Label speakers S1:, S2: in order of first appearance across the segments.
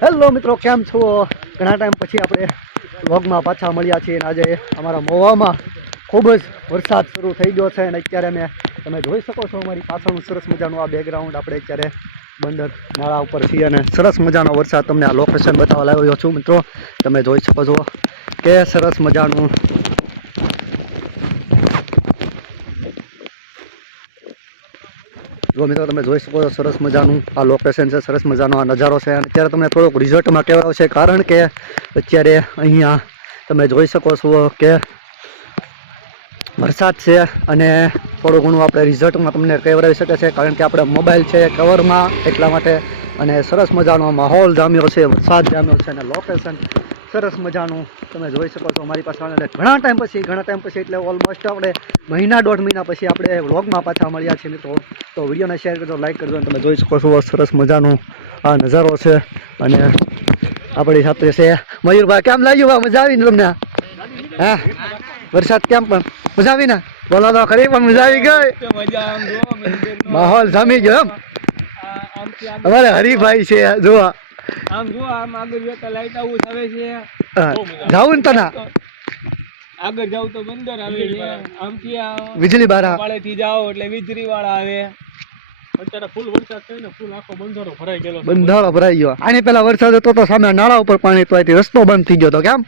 S1: Hello મિત્રો, કેમ છો? ઘણા ટાઈમ પછી આપણે વ્લોગમાં પાછા મળ્યા છીએ અને આજે અમારા મહુવામાં ખૂબ જ વરસાદ શરૂ થઈ ગયો છે અને અત્યારે મેં તમે જોઈ શકો છો અમારી પાછળનું સરસ મજાનું આ બેકગ્રાઉન્ડ આપણે અત્યારે બંદર નાળા ઉપર છીએ અને સરસ મજાનો વરસાદ તમને આ લોકેશન બતાવવા લાવ્યો છું મિત્રો. તમે જોઈ શકો છો કે સરસ મજાનું જો મિત્રો, તમે જોઈ શકો છો, સરસ મજાનું આ લોકેશન છે, સરસ મજાનો આ નજારો છે. અને અત્યારે તમને થોડોક રિઝલ્ટમાં કહેવાયો છે, કારણ કે અત્યારે અહીંયા તમે જોઈ શકો છો કે વરસાદ છે અને થોડું ઘણું આપણે રિઝલ્ટમાં તમને કહેવડાવી શકે છે, કારણ કે આપણે મોબાઈલ છે કવરમાં એટલા માટે. અને સરસ મજાનો માહોલ જામ્યો છે, વરસાદ જામ્યો છે અને લોકેશન સરસ મજાનું. તમે જોઈ શકો છો અમારી પાસે અને ઘણા ટાઈમ પછી ઘણા ટાઈમ પછી એટલે ઓલમોસ્ટ આપણે મહિના દોઢ મહિના પછી આપણે વ્લોગમાં પાછા મળ્યા છીએ મિત્રો. તો વિડીયોને શેર કરજો લાઈક કરજો અને તમે જોઈ શકો છો સરસ મજાનું આ નજારો છે. અને આપણી સાથે છે મયુરભાઈ. કેમ લાગ્યું ભાઈ? મજા આવી ને તમને? હા? વરસાદ કેમ પણ? મજા આવી ને? બોલો તો ખરી પણ મજા આવી ગઈ. માહોલ જામી ગયો એમ. અમારે હરીફાઈ છે જોવા
S2: આમ જો આમ આગળ જતા લાઈટ આવું આવે છે.
S1: જાવું ને તના.
S2: આગળ જાવ તો બંદર આવે છે. આમથી
S1: વીજળી બારા.
S2: વાળેથી જાઓ એટલે વીજળી વાળા આવે. અત્યારે ફૂલ વરસાદ થયો ને ફૂલ આખો બંદરો ભરાઈ ગયેલો છે.
S1: ભરાઈ ગયો. આની પેલા વરસાદ હતો તો સામે નાળા ઉપર પાણી તો રસ્તો બંધ થઈ ગયો તો કેમ?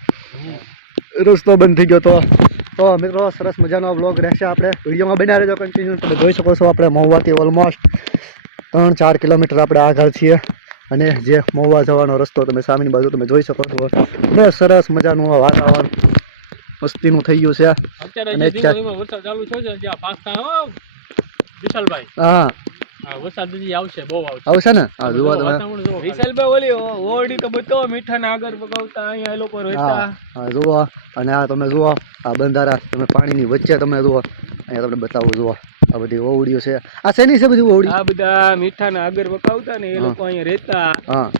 S1: રસ્તો બંધ થઈ ગયો તો તો મિત્રો સરસ મજાનો બ્લોગ રહેશે આપણે. વિડીયોમાં બન્યા રહેજો કન્ટિન્યુ તમે જોઈ શકો છો આપણે મહુવાથી ઓલમોસ્ટ ત્રણ ચાર કિલોમીટર આપણે આગળ છીએ. અને જે મહુવા જવાનો રસ્તો તમે સામેની બાજુ તમે જોઈ શકો છો. બે સરસ મજાનું આ વાતાવરણ મસ્તીનું થઈ ગયું છે. અને
S2: ચાલુ થયો છે જ્યાં પાસ્તા હો વિશાલભાઈ.
S1: હા.
S2: આવશે બહુ આવશે.
S1: આવશે ને? હા જુઓ તમે.
S2: વિશાલભાઈ ઓલી ઓરડી તો બતાવો મીઠાને આગળ પકાવતા અહીંયા લોકો રહેતા.
S1: હા જુઓ. અને આ તમે જુઓ આ બંધારા તમે પાણીની વચ્ચે તમે જુઓ. અહીંયા તમને બતાવું જુઓ. આ બધી ઓવડીઓ છે. આ શેની છે બધી ઓવડી?
S2: આ બધા મીઠાને આગળ પકાવતા ને એ લોકો અહીંયા રહેતા.
S1: હા.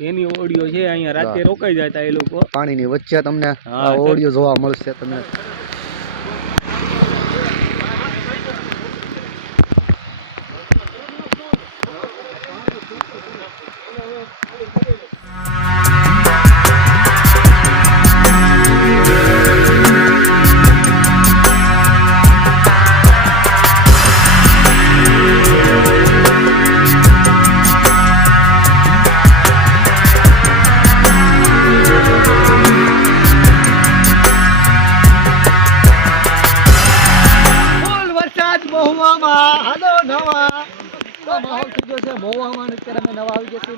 S2: એની ઓડિયો છે અહીંયા રાતે. રોકાઈ જતા એ લોકો.
S1: પાણીની વચ્ચે તમને
S2: હા,
S1: ઓવડીઓ જોવા મળશે તમને. વરસાદ મહુવામાં. હાલો નવા. તો માહોલ થઈ ગયો છે. મહુવામાં અત્યારે અમે નવા આવી ગયા છીએ.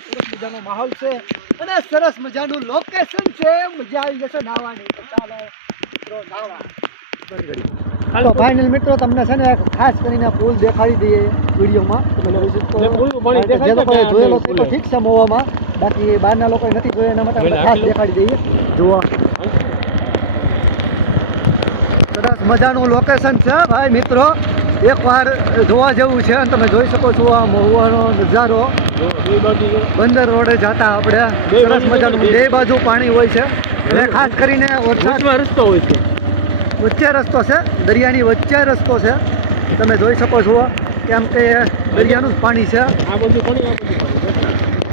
S1: સરસ મજાનો માહોલ છે. અને સરસ મજાનું લોકેશન છે. મજા આવી જશે નાવાની. ચાલો મિત્રો નાવા. ફાઇનલ મિત્રો તમને છે ને ખાસ કરીને પુલ દેખાડી દઈએ વિડીયોમાં. જે લોકોએ જોયેલો છે તો ઠીક છે મહુવામાં. બાકી બહારના લોકોએ નથી જોયો એના માટે ખાસ દેખાડી દઈએ જુઓ સરસ મજાનું લોકેશન છે ભાઈ મિત્રો. એકવાર જોવા જેવું છે અને તમે જોઈ શકો છો આ મહુવાનો નજારો. બંદર રોડે જતા આપણે. સરસ મજાનું બે બાજુ. પાણી હોય છે. અને ખાસ કરીને
S2: વરસાદમાં રસ્તો હોય છે.
S1: વચ્ચે રસ્તો છે. દરિયાની વચ્ચે રસ્તો છે. તમે જોઈ શકો છો કેમ કે દરિયાનું જ પાણી છે.
S2: આ બધું પાણી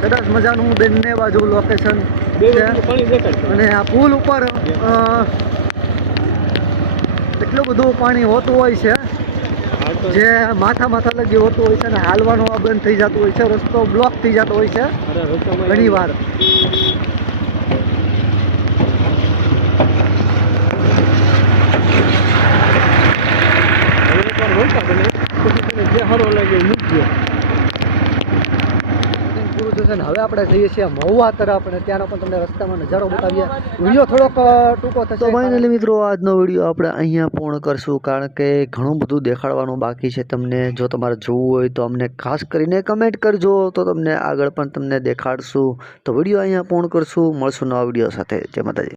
S1: સરસ મજાનું બંને બાજુ લોકેશન છે. અને આ પુલ ઉપર એટલું બધું પાણી હોતું હોય છે જે માથા માથા લગી હોતું હોય છે અને હાલવાનું બંધ થઈ જતું હોય છે રસ્તો બ્લોક થઈ જતો હોય છે ઘણી વાર.
S2: જે સારો લાગે એ મૂકજો
S1: છે ને હવે આપણે જઈએ છીએ મહુવા તરફ અને ત્યાંનો પણ તમને રસ્તામાં નજારો બતાવીએ. વીડિયો થોડોક ટૂંકો થશે.
S3: તો ફાઇનલી મિત્રો, આજનો વીડિયો આપણે અહીંયા પૂર્ણ કરશું કારણ કે ઘણું બધું દેખાડવાનું બાકી છે તમને. જો તમારે જોવું હોય તો અમને ખાસ કરીને કમેન્ટ કરજો, તો તમને આગળ પણ તમને દેખાડશું. તો વીડિયો અહીંયા પૂર્ણ કરશું. મળશું નવા વીડિયો સાથે. જય માતાજી.